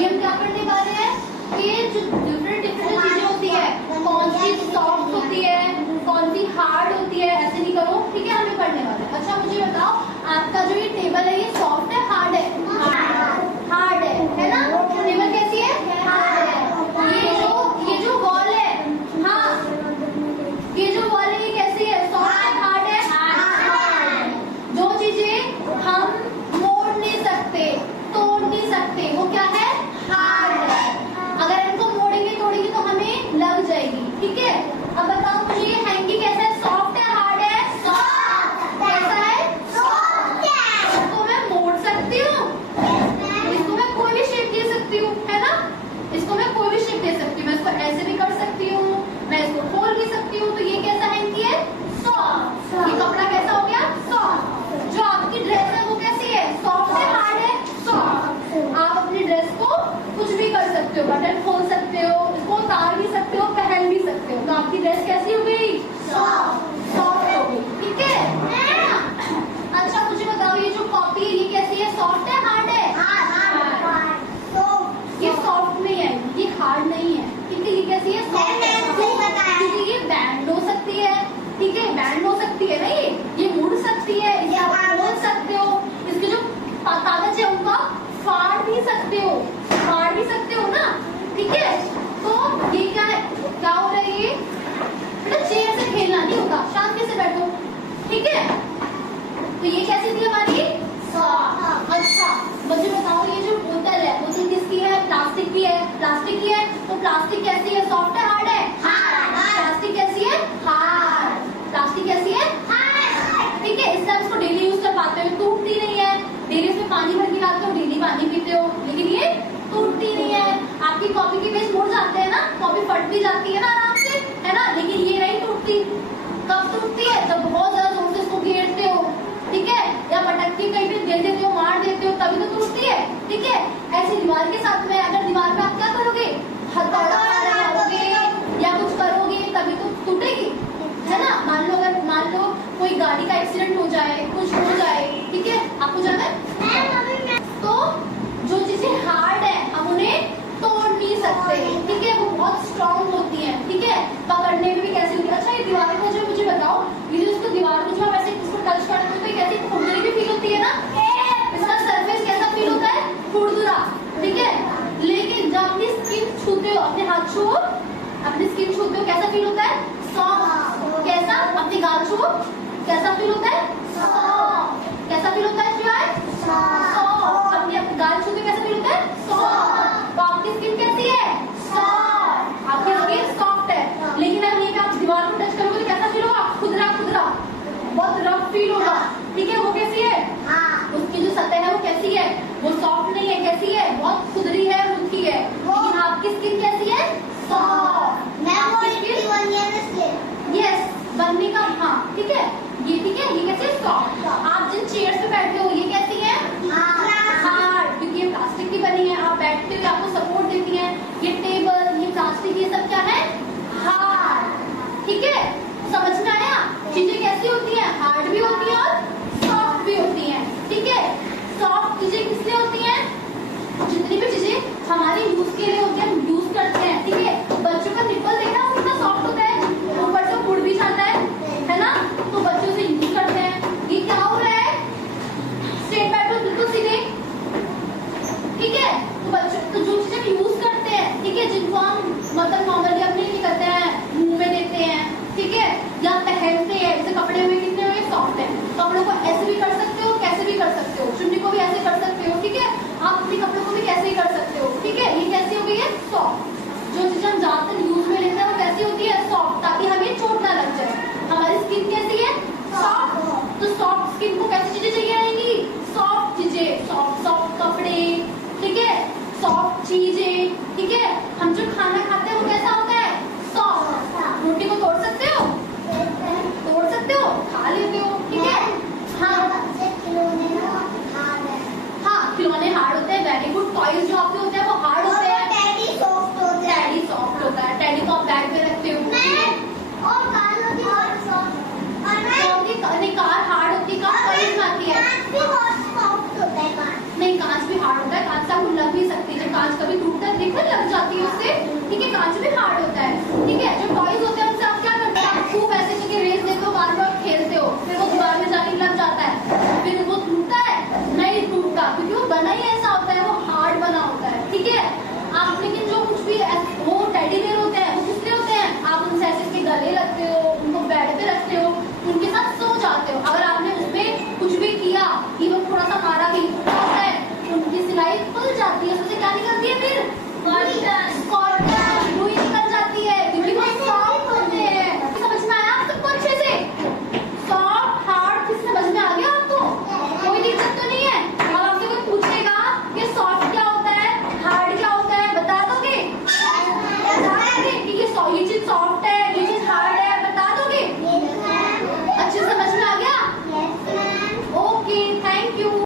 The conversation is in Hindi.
अभी हम क्या करने वाले हैं कि जो डिफरेंट डिफरेंट चीजें होती है, कौन सी सॉफ्ट होती है, कौन सी हार्ड होती है, ऐसे नहीं करो, ठीक है, हमें पढ़ने वाले हैं। अच्छा मुझे बताओ, आपका जो ये टेबल है ये सॉफ्ट है हार्ड है? हार्ड है ना? टेबल कैसी है? हार्ड है। ये जो वॉल है, हाँ ये जो वॉल है ये कैसी है? सॉफ्ट है हार्ड है? हार्ड। जो चीजें हम मोड़ नहीं सकते, तोड़ नहीं सकते, वो क्या है? हार्ड है। अगर इनको मोड़ेंगे तोड़ेंगे तो हमें लग जाएगी, ठीक है। अब बताओ मुझे ये हैंकी कैसा है? सॉफ्ट है हार्ड है? सॉफ्ट। कैसा है? सॉफ्ट है। इसको मैं मोड़ सकती हूँ, इसको मैं कोई भी शेप दे सकती हूँ, है ना? इसको मैं कोई भी शेप दे सकती हूँ, मैं इसको ऐसे भी कर सकती हूँ, मैं इसको खोल भी सकती हूँ। तो ये कैसा हैंकी है? सॉफ्ट। ये कपड़ा कैसा हो गया? सॉफ्ट। जो आपकी ड्रेस है वो कैसी है? सॉफ्ट है हार्ड है? सॉफ्ट। आप अपनी ड्रेस को कुछ भी कर सकते हो, बटन खोल सकते हो, इसको उतार भी सकते हो, पहन भी सकते हो। तो आपकी ड्रेस कैसी हो गई? सॉफ्ट। सॉफ्ट हो गई, ठीक है। अच्छा मुझे बताओ, ये जो कॉपी है ये कैसी है? सॉफ्ट है हार्ड है? ये सॉफ्ट नहीं है, ये हार्ड नहीं है, ठीक है। ये कैसी है? सॉफ्ट है। क्योंकि ये बैंड हो सकती है, ठीक है, बैंड हो सकती है ना, ये मुड़ सकती है, इसे आप खोल सकते हो, इसके जो कागज है उनका फाड़ भी सकते हो, फाड़ भी सकते हो ना, ठीक है। तो ये क्या है? क्या हो रहा है ये? बेटा चेयर से खेलना नहीं होता, शांति से बैठो, ठीक है। तो ये कैसी थी हमारी? सॉफ्ट। अच्छा मुझे बताओ, ये जो बोतल है, बोतल किसकी है? प्लास्टिक की है। प्लास्टिक की है तो प्लास्टिक कैसी है? सॉफ्ट है हार्ड है? प्लास्टिक कैसी है? हार्ड। प्लास्टिक कैसी है? हार्ड, ठीक है। इससे आप इसको डेली यूज कर पाते हो, टूटती नहीं है। डेली इसमें पानी भर के लाते हो, डेली पानी पीते हो, लेकिन ये टूटती नहीं है। आपकी कॉपी के पेज मुड़ जाते हैं ना, कॉपी फट भी जाती है ना आराम से, है ना, लेकिन ये नहीं टूटती। कब टूटती है? जब बहुत ज्यादा जोर से इसको घेरते हो, ठीक है, या पटक के कहीं पे दे देते हो, मार देते हो, तभी तो टूटती है, ठीक है। ऐसे दीवार के साथ में, अगर दीवार पे आप क्या करोगे? हथौड़ा मारोगे या कुछ करोगे तभी तो टूटेगी, है ना। मान लो कोई गाड़ी का एक्सीडेंट हो जाए, कुछ हो जाए, ठीक है, आपको जाना है। तो जो चीजें हार्ड है हम उन्हें तोड़ नहीं सकते, ठीक है, वो बहुत स्ट्रॉन्ग होती है, ठीक है, पकड़ने में भी कैसी होती है। अच्छा ये दीवार को जो मुझे बताओ, ये जो इसको दीवार को जो आप ऐसे इसको टच करते हो तो कैसी खुरदुरी भी फील होती है ना, इसका सरफेस कैसा फील होता है? खुरदुरा, ठीक है। लेकिन जब अपनी स्किन छूते हो, अपने हाथ छुओ, अपनी स्किन छूते हो, कैसा फील होता है? सॉफ्ट। कैसा? अपनी गाल छुओ, कैसा फील होता है? सॉफ्ट। कैसा फील होता है? सॉफ्ट। अपनी गाल छूते कैसा फील होता है? सॉफ्ट। तो आपकी स्किन कैसी है? सॉफ्ट। आपकी स्किन सॉफ्ट है। लेकिन अब ये आप दीवार को टच करोगे तो कैसा फील होगा? खुदरा खुदरा, बहुत रफ फील होगा, ठीक है। वो कैसी है? उसकी जो सतह है वो कैसी है? वो सॉफ्ट नहीं है, कैसी है? बहुत खुदरी है, रुखी है। लेकिन आपकी स्किन कैसी है? सॉफ्ट। यस, बनने का, हाँ ठीक है, ये ठीक है, ये कैसे? सॉफ्ट। आप जिन चेयर पे बैठे हो ये कैसी है? हार्ड, क्योंकि ये प्लास्टिक की बनी है, आप बैठते हो, आपको सपोर्ट देती है। ये टेबल, ये प्लास्टिक, ये सब क्या है? हार्ड, ठीक है। समझ में आया? चीजें कैसी होती है? हार्ड भी होती है और सॉफ्ट भी होती है, ठीक है। सॉफ्ट चीजें किस लिए होती है? जितनी भी चीजें हमारे यूज के लिए होती है हम यूज करते हैं, ठीक है। बच्चों का निप्पल देखना वो कितना सॉफ्ट होता है, ऊपर से उड़ भी जाता है ना, तो बच्चों से यूज करते हैं। ये क्या हो रहा है? स्ट्रेट बैठो, बिल्कुल सीधे, ठीक है। तो बच्चों तो जो चीजें यूज करते हैं, ठीक है, जिनको हम मतलब नॉर्मली अपने लिए करते हैं, मुंह में देते हैं, ठीक है, या पहनते हैं, जैसे कपड़े हुए कितने हुए सॉफ्ट है। कपड़ों को ऐसे भी कर सकते हो, कैसे भी कर सकते हो, चुन्नी को भी ऐसे कर सकते हो, ठीक है। आप अपने कपड़ों को भी कैसे ही कर सकते हो, ठीक है। ये कैसी हो गई है? सॉफ्ट। जो चीजें हम ज्यादातर यूज में लेते हैं वो कैसी होती है? सॉफ्ट, ताकि हमें चोट ना लग जाए। हमारी स्किन कैसी है? सॉफ्ट। तो सॉफ्ट स्किन को कैसी चीजें चाहिए रहेंगी? सॉफ्ट चीजें, सॉफ्ट सॉफ्ट कपड़े, ठीक है, सॉफ्ट चीजें, ठीक है। हम जो खाना खाते